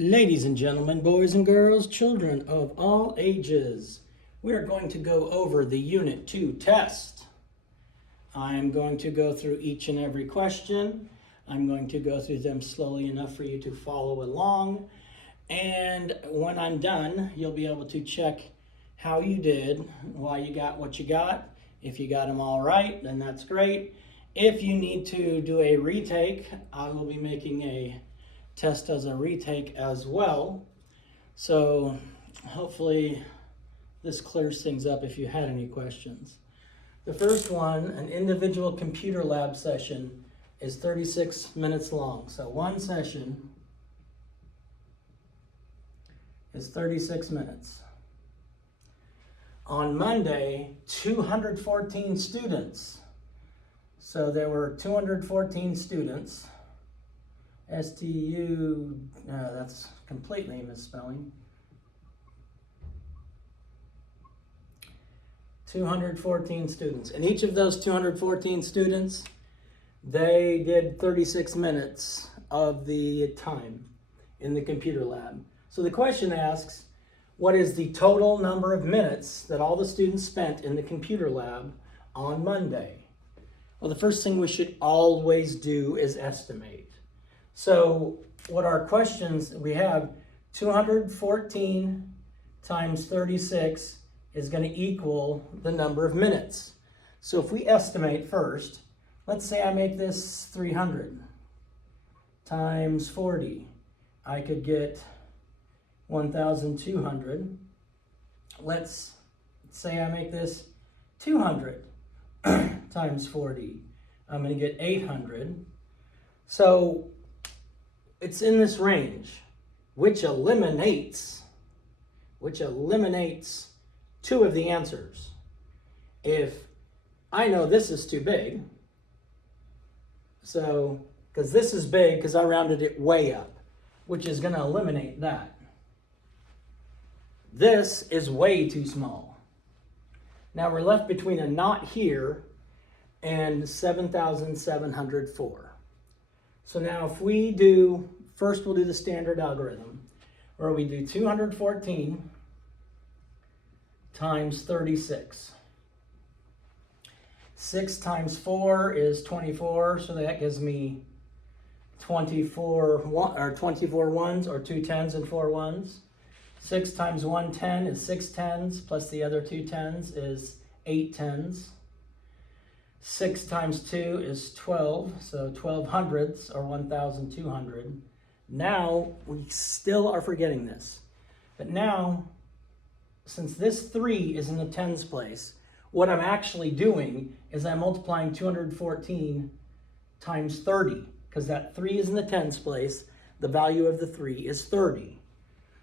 Ladies and gentlemen, boys and girls, children of all ages, we are going to go over the Unit 2 test. I'm going to go through each and every question. I'm going to go through them slowly enough for you to follow along. And when I'm done, you'll be able to check how you did, why you got what you got. If you got them all right, then that's great. If you need to do a retake, I will be making a test as a retake as well. So hopefully this clears things up if you had any questions. The first one, an individual computer lab session, is 36 minutes long. So one session is 36 minutes. On Monday, 214 students. So there were 214 students. That's completely misspelling. 214 students. And each of those 214 students, they did 36 minutes of the time in the computer lab. So the question asks, what is the total number of minutes that all the students spent in the computer lab on Monday? Well, the first thing we should always do is estimate. So what our questions, we have 214 times 36 is going to equal the number of minutes. So if we estimate first, let's say I make this 300 times 40. I could get 1,200. Let's say I make this 200 times 40. I'm going to get 800. So it's in this range, which eliminates two of the answers. If I know this is too big, so, because this is big because I rounded it way up, which is going to eliminate that. This is way too small. Now we're left between a not here and 7,704. So now if we do, first we'll do the standard algorithm, where we do 214 times 36. 6 times 4 is 24, so that gives me 24 ones, or 2 tens and 4 ones. 6 times 1 10 is 6 tens, plus the other 2 tens is 8 tens. 6 times 2 is 12, so 12 hundredths, or 1,200. Now, we still are forgetting this. But now, since this 3 is in the tens place, what I'm actually doing is I'm multiplying 214 times 30, because that 3 is in the tens place. The value of the 3 is 30.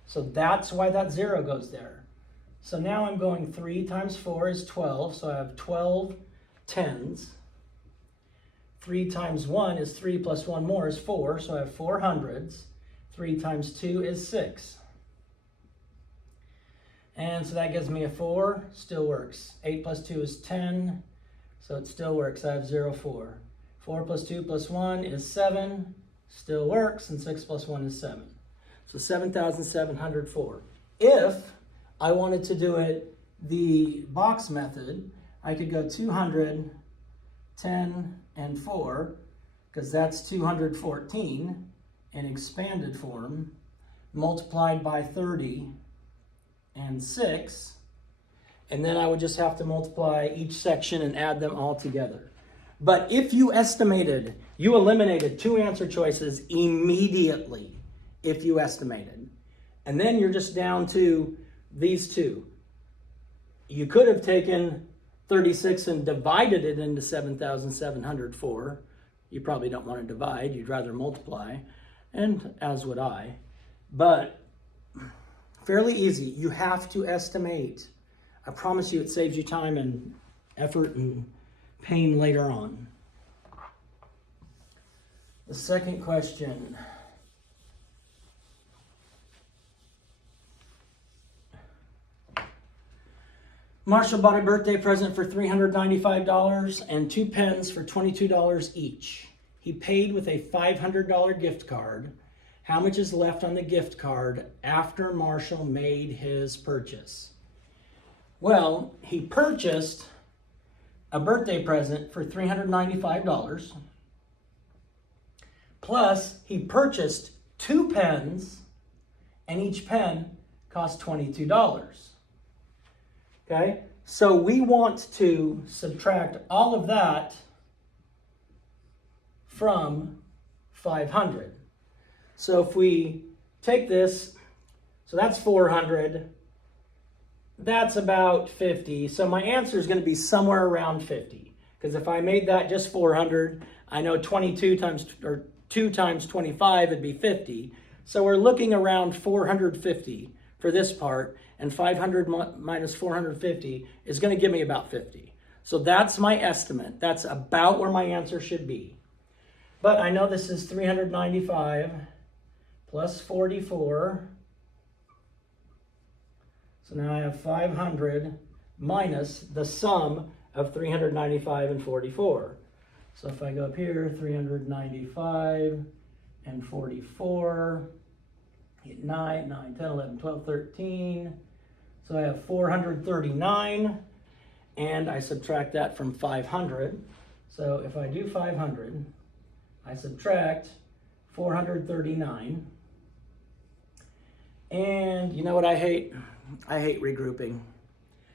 So that's why that 0 goes there. So now I'm going 3 times 4 is 12, so I have 12 tens. 3 times 1 is 3 plus 1 more is 4, so I have 4 hundredths. 3 times 2 is 6. And so that gives me a 4, still works. 8 plus 2 is 10, so it still works. I have 0, 4. 4 plus 2 plus 1 is 7, still works, and 6 plus 1 is 7. So 7,704. If I wanted to do it the box method, I could go 200, 10, and 4, because that's 214 in expanded form, multiplied by 30 and 6, and then I would just have to multiply each section and add them all together. But if you estimated, you eliminated 2 answer choices immediately if you estimated. And then you're just down to these 2. You could have taken 36 and divided it into 7,704. You probably don't want to divide, you'd rather multiply, and as would I. But fairly easy. You have to estimate. I promise you it saves you time and effort and pain later on. The second question. Marshall bought a birthday present for $395 and 2 pens for $22 each. He paid with a $500 gift card. how much is left on the gift card after Marshall made his purchase? Well, he purchased a birthday present for $395. Plus, he purchased 2 pens, and each pen cost $22. Okay? So we want to subtract all of that from 500. So if we take this, so that's 400, that's about 50. So my answer is going to be somewhere around 50. Because if I made that just 400, I know 22 times, or 2 times 25 would be 50. So we're looking around 450 for this part, and 500 minus 450 is going to give me about 50. So that's my estimate. That's about where my answer should be. But I know this is 395 plus 44. So now I have 500 minus the sum of 395 and 44. So if I go up here, 395 and 44, 8, 9, 10, 11, 12, 13. So I have 439, and I subtract that from 500. So if I do 500, I subtract 439. And you know what I hate? I hate regrouping.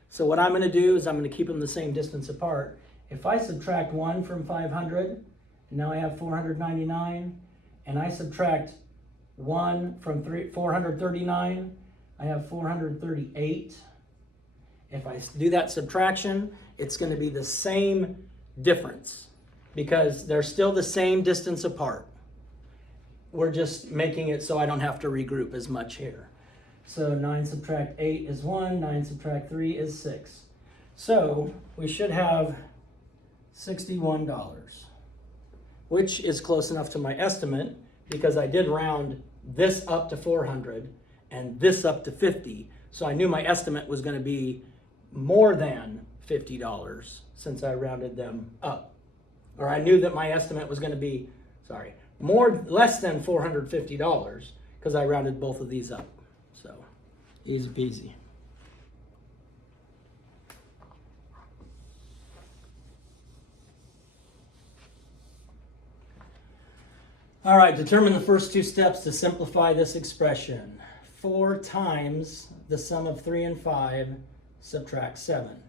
So what I'm going to do is I'm going to keep them the same distance apart. If I subtract 1 from 500, now I have 499, and I subtract 1 from 439, I have 438. If I do that subtraction, it's going to be the same difference because they're still the same distance apart. We're just making it so I don't have to regroup as much here. So 9 subtract 8 is 1, 9 subtract 3 is 6. So we should have $61, which is close enough to my estimate because I did round this up to 400 and this up to 50. So I knew my estimate was going to be more than $50 since I rounded them up. Or I knew that my estimate was going to be, less than $450 because I rounded both of these up. So easy peasy. All right, determine the first 2 steps to simplify this expression. 4 times the sum of 3 and 5, subtract 7.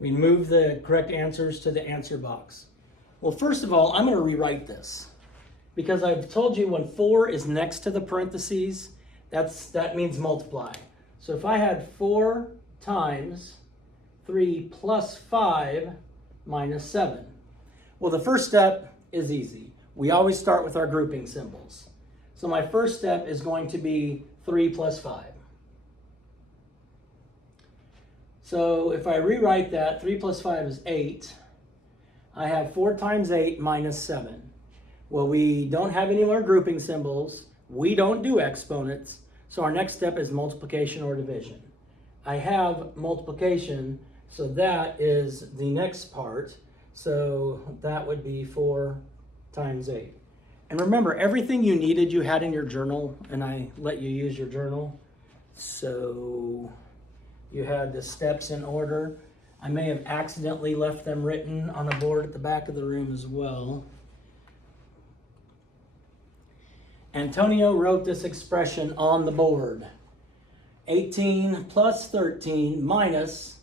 We move the correct answers to the answer box. Well, first of all, I'm going to rewrite this because I've told you when 4 is next to the parentheses, that means multiply. So if I had 4 times 3 plus 5 minus 7. Well, the first step is easy. We always start with our grouping symbols. So my first step is going to be 3 plus 5. So if I rewrite that, 3 plus 5 is 8. I have 4 times 8 minus 7. Well, we don't have any more grouping symbols. We don't do exponents. So our next step is multiplication or division. I have multiplication, so that is the next part. So that would be 4 times 8. And remember, everything you needed you had in your journal, and I let you use your journal. So you had the steps in order. I may have accidentally left them written on a board at the back of the room as well. Antonio wrote this expression on the board. 18 plus 13 minus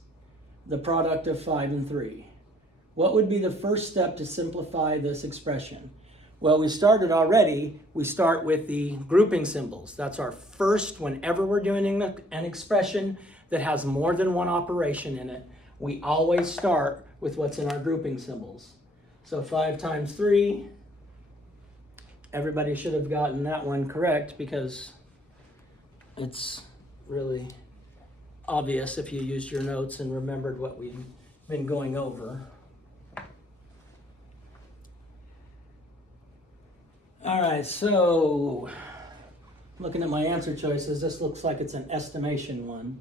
the product of 5 and 3. What would be the first step to simplify this expression? Well, we started already. We start with the grouping symbols. That's our first, whenever we're doing an expression that has more than one operation in it, we always start with what's in our grouping symbols. So 5 times 3, everybody should have gotten that one correct because it's really obvious if you used your notes and remembered what we've been going over. All right, so looking at my answer choices, this looks like it's an estimation one.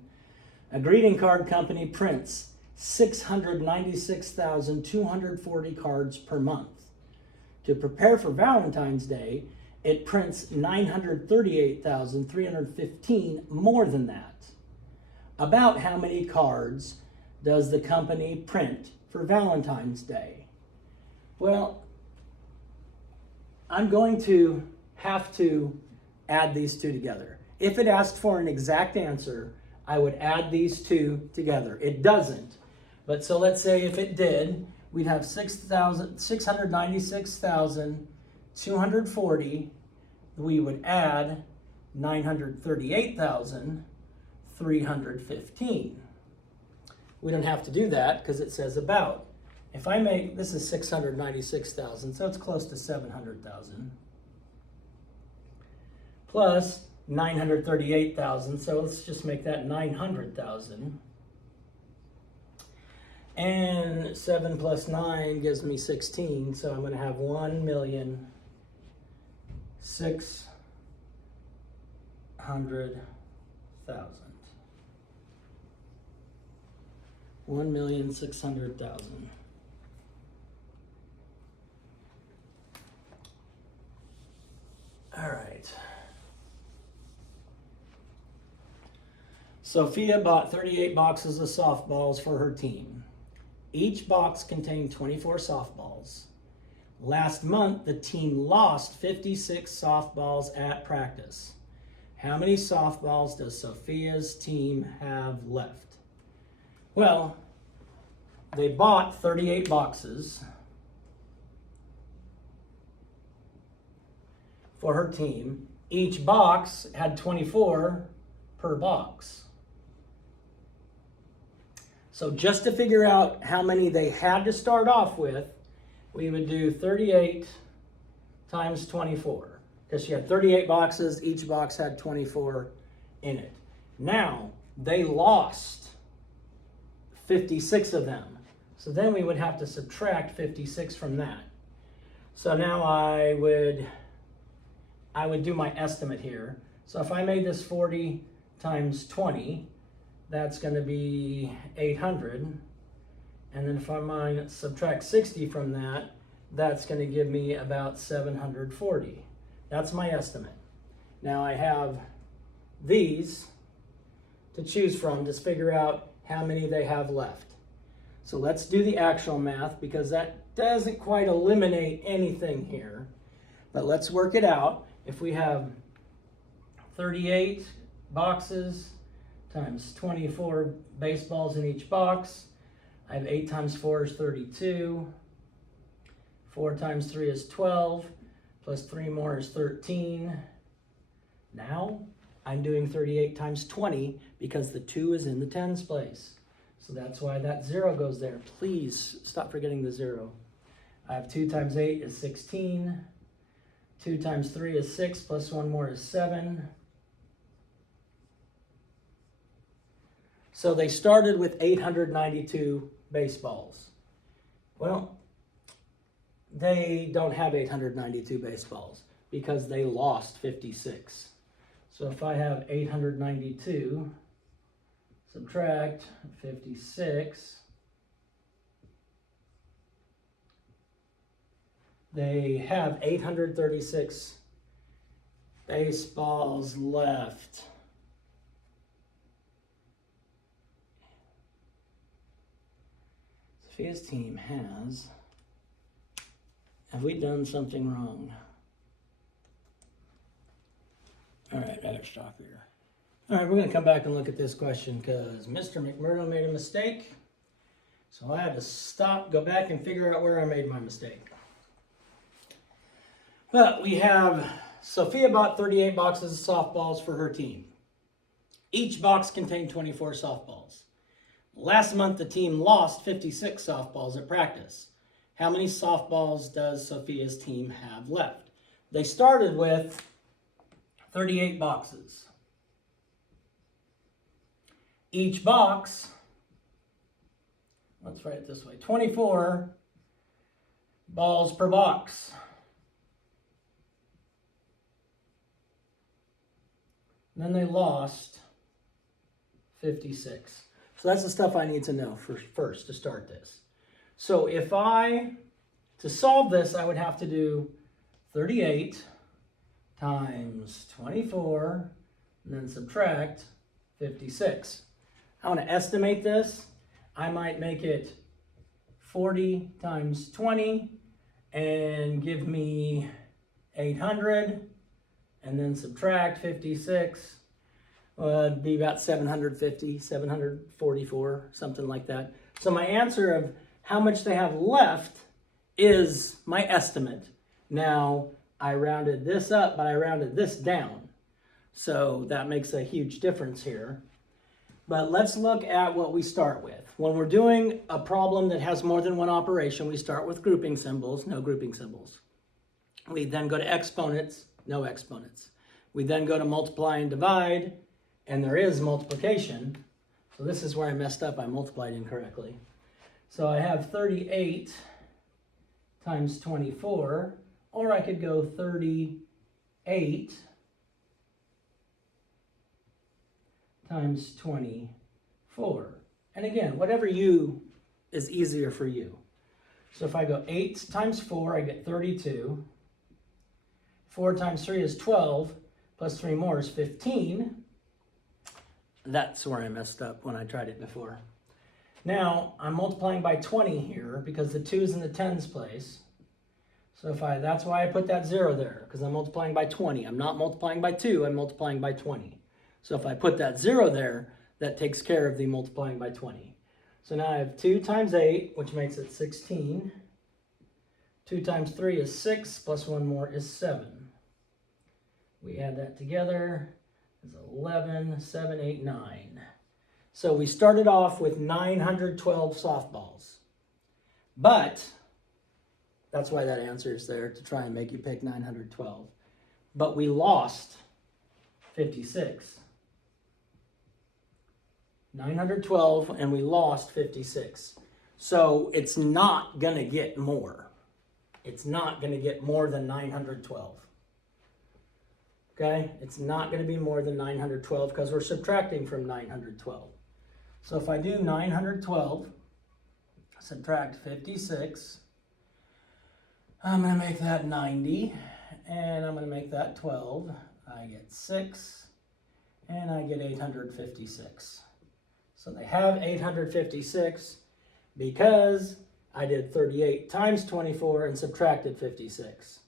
A greeting card company prints 696,240 cards per month. To prepare for Valentine's Day, it prints 938,315 more than that. About how many cards does the company print for Valentine's Day? Well, I'm going to have to add these two together. If it asked for an exact answer, I would add these two together. It doesn't. But so let's say if it did, we'd have 696,240. We would add 938,315. We don't have to do that because it says about. If I make, this is 696,000, so it's close to 700,000. Plus 938,000, so let's just make that 900,000. And 7 plus 9 gives me 16, so I'm going to have 1,600,000. 1,600,000. All right. Sophia bought 38 boxes of softballs for her team. Each box contained 24 softballs. Last month, the team lost 56 softballs at practice. How many softballs does Sophia's team have left? Well, they bought 38 boxes for her team. Each box had 24 per box. So just to figure out how many they had to start off with, we would do 38 times 24. Because she had 38 boxes, each box had 24 in it. Now, they lost 56 of them. So then we would have to subtract 56 from that. So now I would do my estimate here. So if I made this 40 times 20, that's going to be 800. And then if I subtract 60 from that, that's going to give me about 740. That's my estimate. Now I have these to choose from to figure out how many they have left. So let's do the actual math because that doesn't quite eliminate anything here. But let's work it out. If we have 38 boxes times 24 baseballs in each box, I have 8 times 4 is 32. 4 times 3 is 12. Plus 3 more is 13. Now I'm doing 38 times 20 because the 2 is in the tens place. So that's why that 0 goes there. Please stop forgetting the 0. I have 2 times 8 is 16. 2 times 3 is 6, plus 1 more is 7. So they started with 892 baseballs. Well, they don't have 892 baseballs because they lost 56. So if I have 892, subtract 56, they have 836 baseballs left. Sophia's team has... Have we done something wrong? All right, I gotta stop here. All right, we're gonna come back and look at this question because Mr. McMurdo made a mistake. So I had to stop, go back and figure out where I made my mistake. But we have Sophia bought 38 boxes of softballs for her team. Each box contained 24 softballs. Last month, the team lost 56 softballs at practice. How many softballs does Sophia's team have left? They started with 38 boxes. Each box, let's write it this way, 24 balls per box. And then they lost 56. So that's the stuff I need to know first to start this. So to solve this, I would have to do 38 times 24, and then subtract 56. I want to estimate this. I might make it 40 times 20 and give me 800, and then subtract 56. It'd be about 750, 744, something like that. So my answer of how much they have left is my estimate. Now, I rounded this up, but I rounded this down. So that makes a huge difference here. But let's look at what we start with. When we're doing a problem that has more than one operation, we start with grouping symbols, no grouping symbols. We then go to exponents, no exponents. We then go to multiply and divide, and there is multiplication. So this is where I messed up. I multiplied incorrectly. So I have 38 times 24, or I could go 38 times 24. And again, whatever is easier for you. So if I go 8 times 4, I get 32. 4 times 3 is 12, plus 3 more is 15. That's where I messed up when I tried it before. Now, I'm multiplying by 20 here because the 2's in the tens place. So that's why I put that 0 there, because I'm multiplying by 20. I'm not multiplying by 2, I'm multiplying by 20. So if I put that 0 there, that takes care of the multiplying by 20. So now I have 2 times 8, which makes it 16. 2 times 3 is 6, plus 1 more is 7. We add that together, it's 11, 7, 8, 9. So we started off with 912 softballs. But, that's why that answer is there, to try and make you pick 912. But we lost 56. 912, and we lost 56. So it's not going to get more. It's not going to get more than 912. Okay? It's not going to be more than 912 because we're subtracting from 912. So if I do 912, subtract 56, I'm going to make that 90, and I'm going to make that 12. I get 6, and I get 856. So they have 856 because I did 38 times 24 and subtracted 56.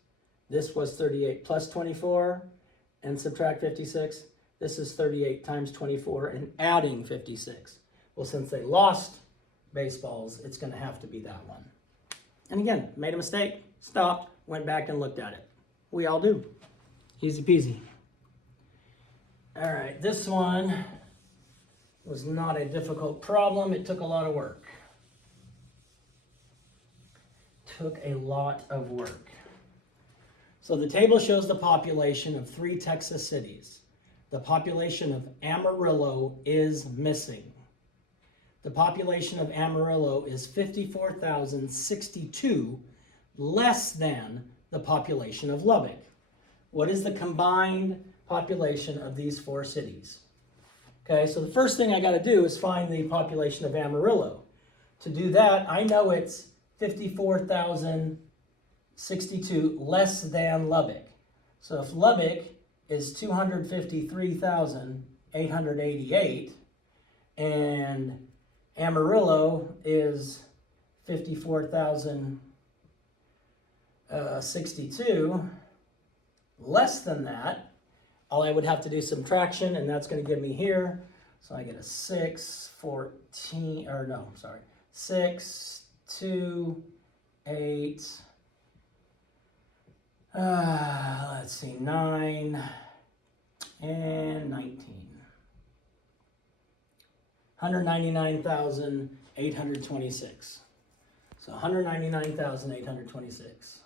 This was 38 plus 24 and subtract 56. This is 38 times 24 and adding 56. Well, since they lost baseballs, it's going to have to be that one. And again, made a mistake, stopped, went back and looked at it. We all do. Easy peasy. All right, this one was not a difficult problem. It took a lot of work. Took a lot of work. So the table shows the population of 3 Texas cities. The population of Amarillo is missing. The population of Amarillo is 54,062 less than the population of Lubbock. What is the combined population of these 4 cities? Okay, so the first thing I got to do is find the population of Amarillo. To do that, I know it's 54,062 less than Lubbock. So if Lubbock is 253,888 and Amarillo is 54,062 less than that, all I would have to do subtraction, and that's going to give me here. So I get a 6, 2, 8, let's see, 9, and 19. 199,826. So 199,826.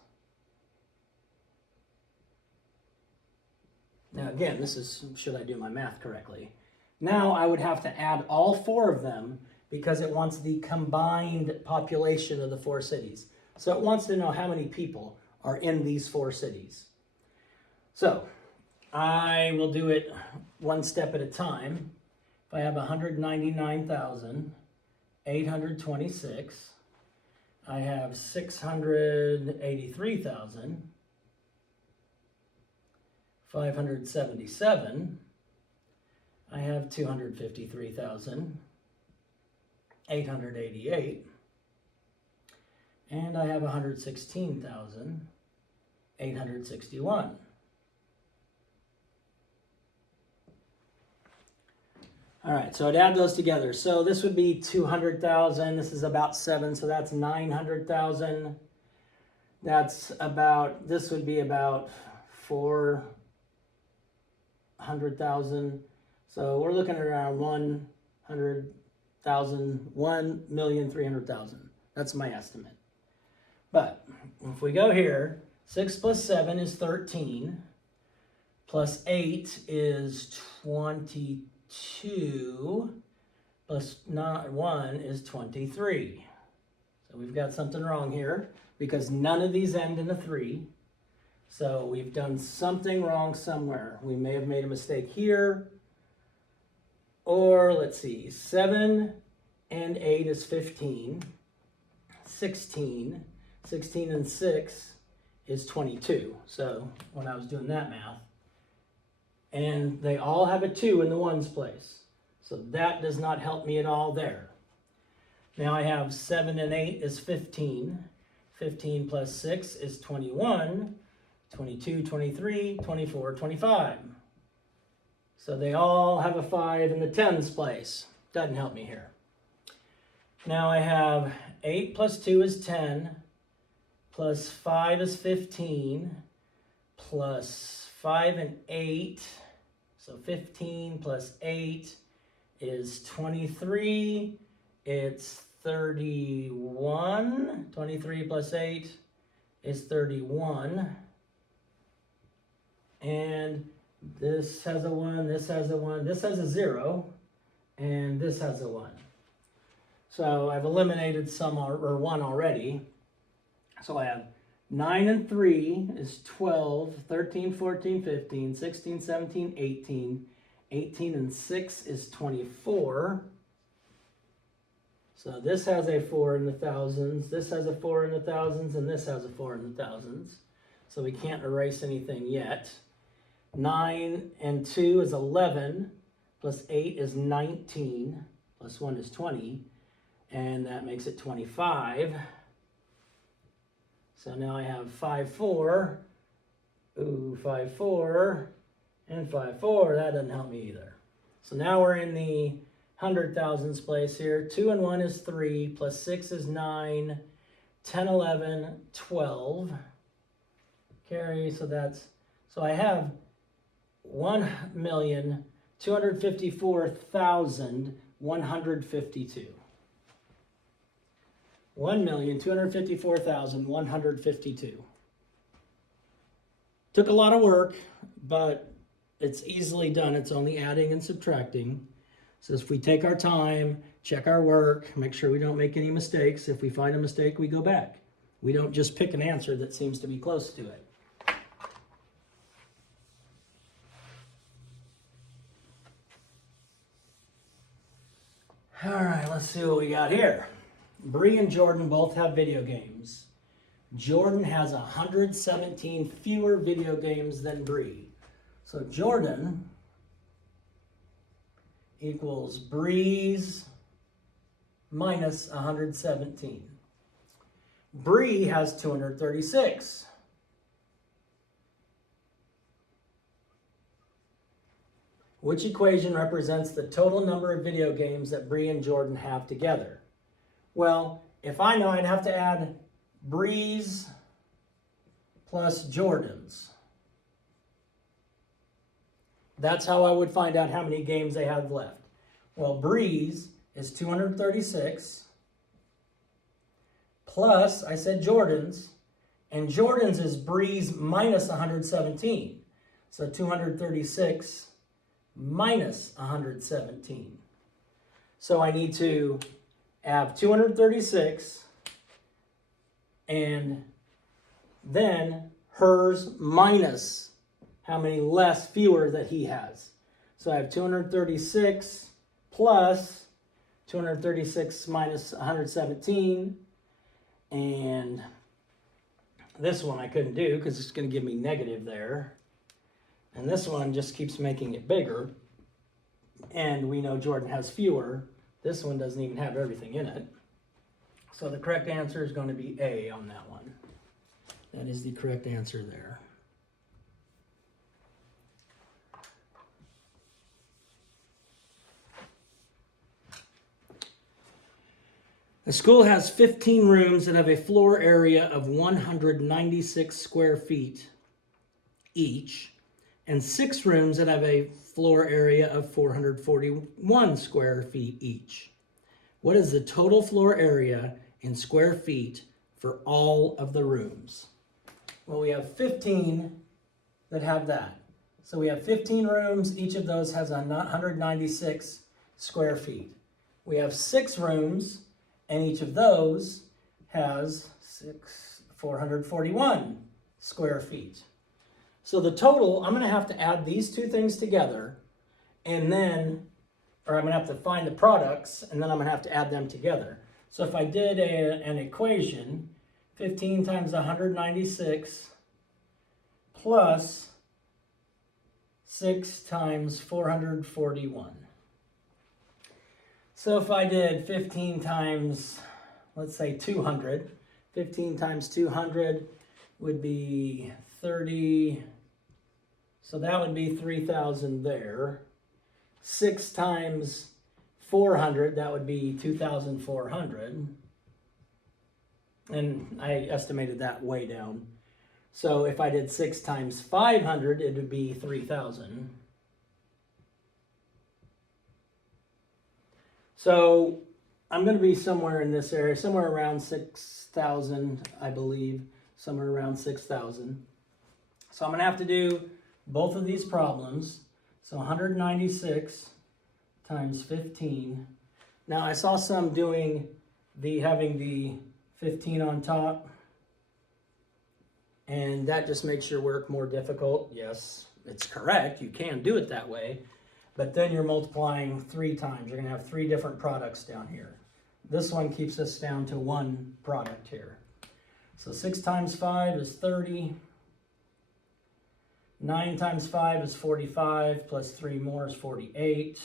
Now again, this is, should I do my math correctly? Now I would have to add all 4 of them because it wants the combined population of the 4 cities. So it wants to know how many people are in these 4 cities. So I will do it one step at a time. If I have 199,826, I have 683,000. 577, I have 253,888, and I have 116,861. All right, so I'd add those together. So this would be 200,000. This is about 7, so that's 900,000. That's about, this would be about 400,000. So we're looking at around 100,000, 1,300,000. That's my estimate. But if we go here, 6 plus 7 is 13, plus 8 is 22, plus 1 is 23. So we've got something wrong here because none of these end in a 3. So we've done something wrong somewhere. We may have made a mistake here. Or let's see, 7 and 8 is 15. 16. 16 and 6 is 22. So when I was doing that math. And they all have a 2 in the ones place. So that does not help me at all there. Now I have 7 and 8 is 15. 15 plus 6 is 21. 22, 23, 24, 25. So they all have a 5 in the tens place. Doesn't help me here. Now I have 8 plus 2 is 10, plus 5 is 15, plus 5 and 8, so 15 plus 8 is 23, it's 31, 23 plus 8 is 31, and this has a 1, this has a 1, this has a 0, and this has a 1. So I've eliminated some or 1 already. So I have 9 and 3 is 12, 13, 14, 15, 16, 17, 18. 18 and 6 is 24. So this has a 4 in the thousands, this has a 4 in the thousands, and this has a 4 in the thousands. So we can't erase anything yet. 9 and 2 is 11, plus 8 is 19, plus 1 is 20, and that makes it 25. So now I have 5, 4, 5, 4, and 5, 4. That doesn't help me either. So now we're in the 100,000s place here. 2 and 1 is 3, plus 6 is 9, 10, 11, 12. Carry, so I have 1,254,152. 1,254,152. Took a lot of work, but it's easily done. It's only adding and subtracting. So if we take our time, check our work, make sure we don't make any mistakes. If we find a mistake, we go back. We don't just pick an answer that seems to be close to it. All right, let's see what we got here. Bree and Jordan both have video games. Jordan has 117 fewer video games than Bree. So Jordan equals Bree's minus 117. Bree has 236. Which equation represents the total number of video games that Bree and Jordan have together? Well, if I know, I'd have to add Bree's plus Jordan's. That's how I would find out how many games they have left. Well, Bree's is 236 plus, I said Jordan's, and Jordan's is Bree's minus 117. So 236 minus 117. So I need to have 236 and then hers minus how many fewer that he has. So I have 236 plus 236 minus 117, and this one I couldn't do because it's going to give me negative there. And this one just keeps making it bigger. And we know Jordan has fewer. This one doesn't even have everything in it. So the correct answer is going to be A on that one. That is the correct answer there. The school has 15 rooms that have a floor area of 196 square feet each, and 6 rooms that have a floor area of 441 square feet each. What is the total floor area in square feet for all of the rooms? Well, we have 15 that have that. So we have 15 rooms. Each of those has 196 square feet. We have 6 rooms, and each of those has 441 square feet. So the total, I'm going to have to add these two things together, and then, or I'm going to have to find the products, and then I'm going to have to add them together. So if I did an equation, 15 times 196 plus 6 times 441. So if I did 15 times, let's say 200, 15 times 200 would be 30, so that would be 3,000 there. 6 times 400, that would be 2,400. And I estimated that way down. So if I did 6 times 500, it would be 3,000. So I'm going to be somewhere in this area, somewhere around 6,000, I believe, somewhere around 6,000. So I'm going to have to do both of these problems. So 196 times 15. Now I saw some doing having the 15 on top, and that just makes your work more difficult. Yes, it's correct. You can do it that way. But then you're multiplying 3 times. You're going to have 3 different products down here. This one keeps us down to 1 product here. So 6 times 5 is 30. 9 times 5 is 45, plus 3 more is 48.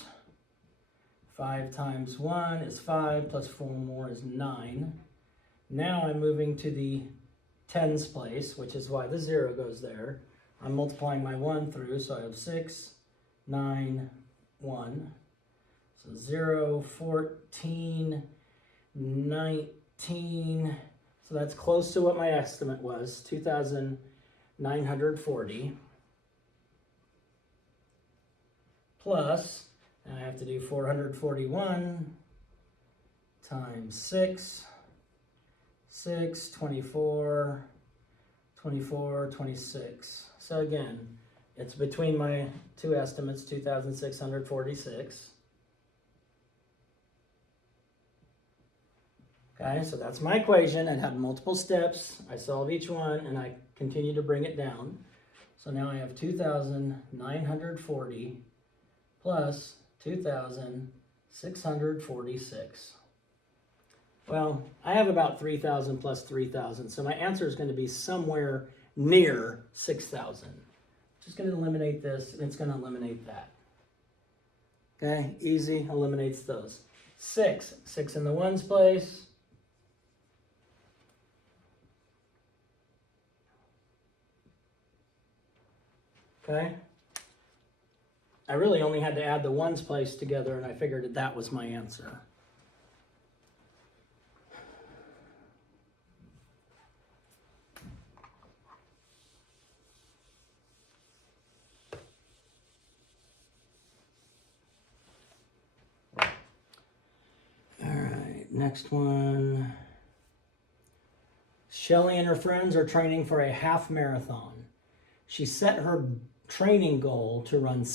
5 times 1 is 5, plus 4 more is 9. Now I'm moving to the tens place, which is why the 0 goes there. I'm multiplying my 1 through, so I have 6, 9, 1. So 0, 14, 19. So that's close to what my estimate was, 2,940. Plus, and I have to do 441 times 6, 24, 24, 26. So again, it's between my two estimates, 2,646. Okay, so that's my equation. It had multiple steps. I solve each one, and I continue to bring it down. So now I have 2,940 plus 2,646. Well, I have about 3,000 plus 3,000, so my answer is going to be somewhere near 6,000. Just going to eliminate this, and it's going to eliminate that. Okay, easy, eliminates those. 6 in the ones place. Okay. I really only had to add the ones place together, and I figured that that was my answer. Next one. Shelly and her friends are training for a half marathon. She set her training goal to run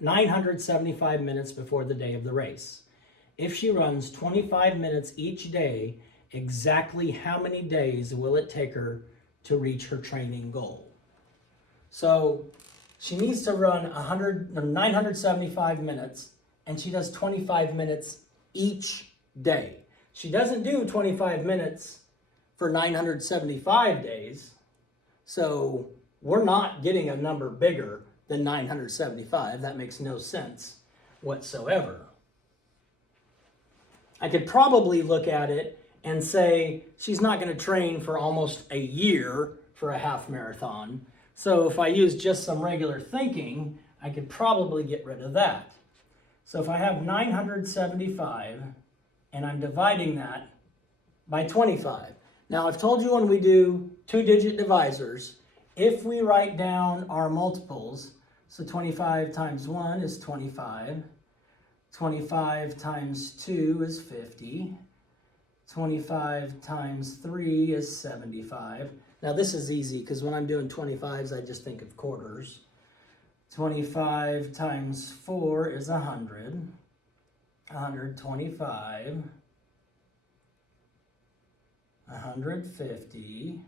975 minutes before the day of the race. If she runs 25 minutes each day, exactly how many days will it take her to reach her training goal? So she needs to run 975 minutes, and she does 25 minutes each day. She doesn't do 25 minutes for 975 days, so we're not getting a number bigger than 975. That makes no sense whatsoever. I could probably look at it and say she's not going to train for almost a year for a half marathon. So if I use just some regular thinking, I could probably get rid of that. So if I have 975 and I'm dividing that by 25. Now I've told you when we do two-digit divisors, if we write down our multiples, so 25 times 1 is 25, 25 times 2 is 50, 25 times 3 is 75. Now this is easy because when I'm doing 25s, I just think of quarters. 25 times 4 is 100, 125, 150,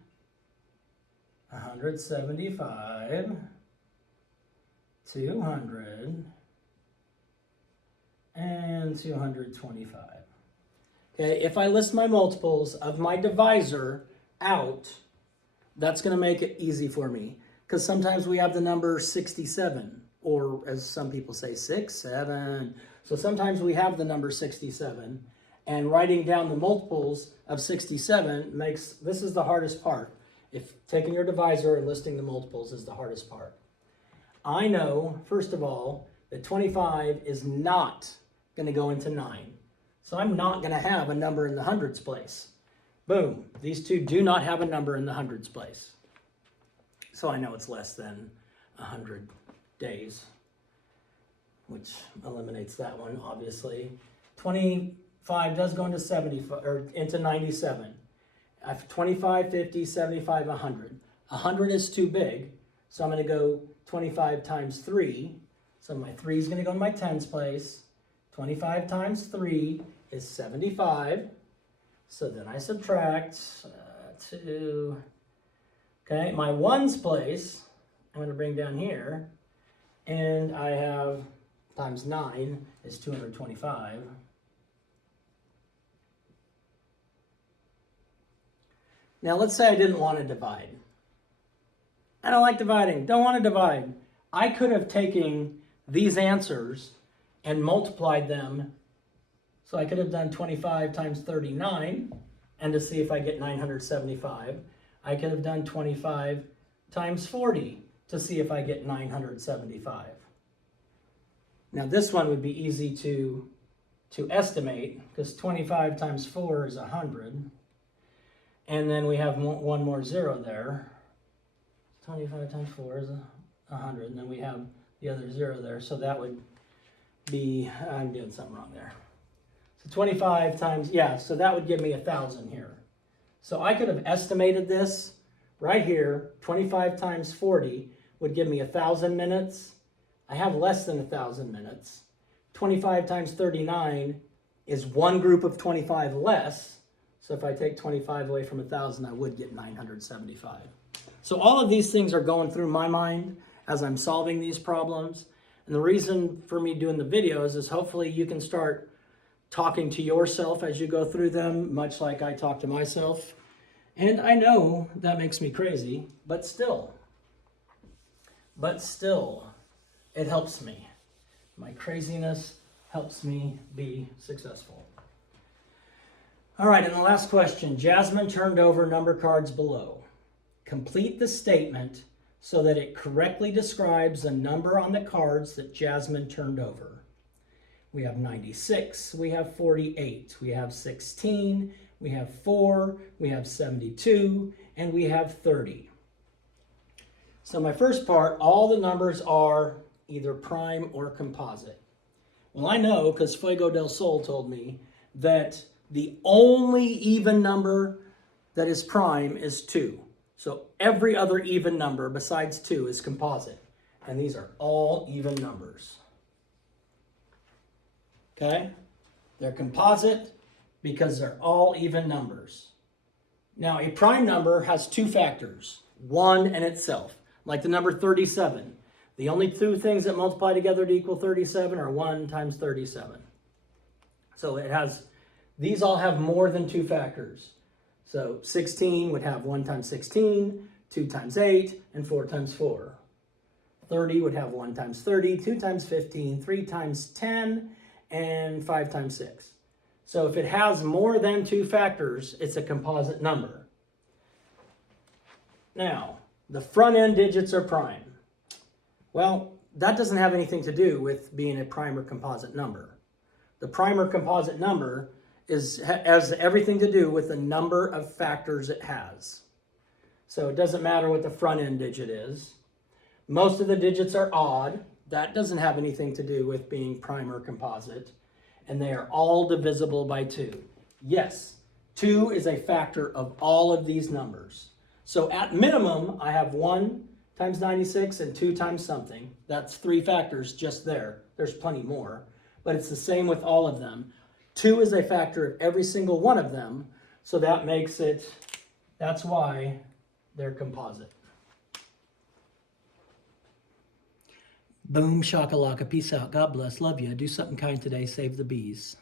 175, 200, and 225. Okay, if I list my multiples of my divisor out, that's going to make it easy for me. Because sometimes we have the number 67, or as some people say, 67. So sometimes we have the number 67, and writing down the multiples of 67 makes, this is the hardest part. If taking your divisor and listing the multiples is the hardest part. I know, first of all, that 25 is not going to go into 9. So I'm not going to have a number in the hundreds place. Boom. These two do not have a number in the hundreds place. So I know it's less than 100 days, which eliminates that one, obviously. 25 does go into 75 or into 97. I have 25, 50, 75, 100. 100 is too big, so I'm going to go 25 times 3. So my 3 is going to go in my tens place. 25 times 3 is 75. So then I subtract 2. Okay, my ones place, I'm going to bring down here, and I have times 9 is 225. Now let's say I didn't want to divide. I don't like dividing, don't want to divide. I could have taken these answers and multiplied them. So I could have done 25 times 39, and to see if I get 975. I could have done 25 times 40 to see if I get 975. Now this one would be easy to estimate because 25 times 4 is 100. And then we have one more 0 there. 25 times 4 is 100, and then we have the other 0 there. So that would be, I'm doing something wrong there. So 25 times, yeah, so that would give me 1,000 here. So I could have estimated this right here. 25 times 40 would give me 1,000 minutes. I have less than 1,000 minutes. 25 times 39 is one group of 25 less. So if I take 25 away from 1,000, I would get 975. So all of these things are going through my mind as I'm solving these problems. And the reason for me doing the videos is hopefully you can start talking to yourself as you go through them, much like I talk to myself. And I know that makes me crazy, but still, it helps me. My craziness helps me be successful. All right, and the last question. Jasmine turned over number cards below. Complete the statement so that it correctly describes the number on the cards that Jasmine turned over. We have 96, we have 48, we have 16, we have 4, we have 72, and we have 30. So my first part, all the numbers are either prime or composite. Well, I know because Fuego del Sol told me that the only even number that is prime is 2. So every other even number besides 2 is composite. And these are all even numbers. Okay? They're composite because they're all even numbers. Now, a prime number has 2 factors, 1 and itself, like the number 37. The only 2 things that multiply together to equal 37 are 1 times 37. So it has, these all have more than 2 factors. So 16 would have 1 times 16, 2 times 8, and 4 times 4. 30 would have 1 times 30, 2 times 15, 3 times 10, and 5 times 6. So if it has more than 2 factors, it's a composite number. Now, the front end digits are prime. Well, that doesn't have anything to do with being a prime or composite number. The prime or composite number has everything to do with the number of factors it has. So it doesn't matter what the front end digit is. Most of the digits are odd. That doesn't have anything to do with being prime or composite. And they are all divisible by 2. Yes, 2 is a factor of all of these numbers. So at minimum, I have 1 times 96 and 2 times something. That's 3 factors just there. There's plenty more, but it's the same with all of them. 2 is a factor of every single one of them, so that makes it, that's why they're composite. Boom, shakalaka, peace out, God bless, love you. Do something kind today, save the bees.